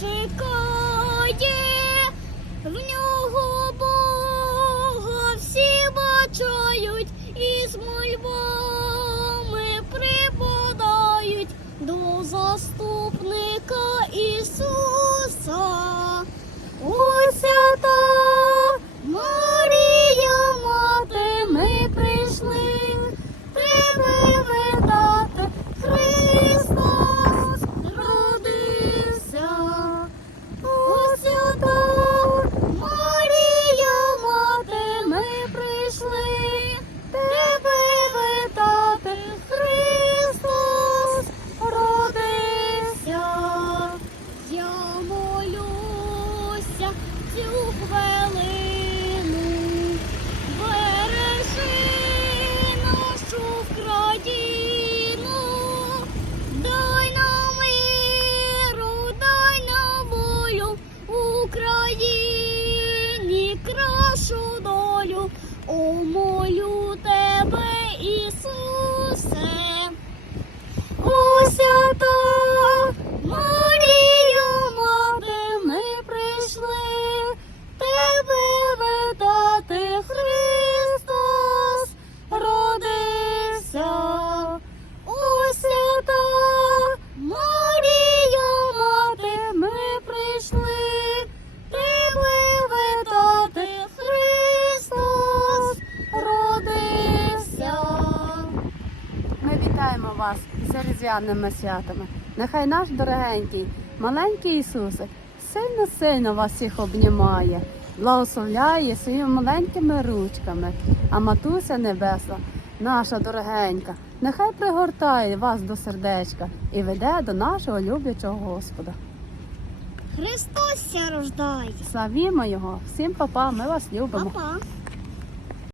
чекає, в нього Бога всі бачають і мольбою. вас з різдвяними святами. Нехай наш дорогенький, маленький Ісусик сильно сильно вас всіх обнімає, благословляє своїми маленькими ручками, а матуся Небесна, наша дорогенька, нехай пригортає вас до сердечка і веде до нашого люблячого Господа. Христос рождає! Славімо Його, всім папа, ми вас любимо. Папа.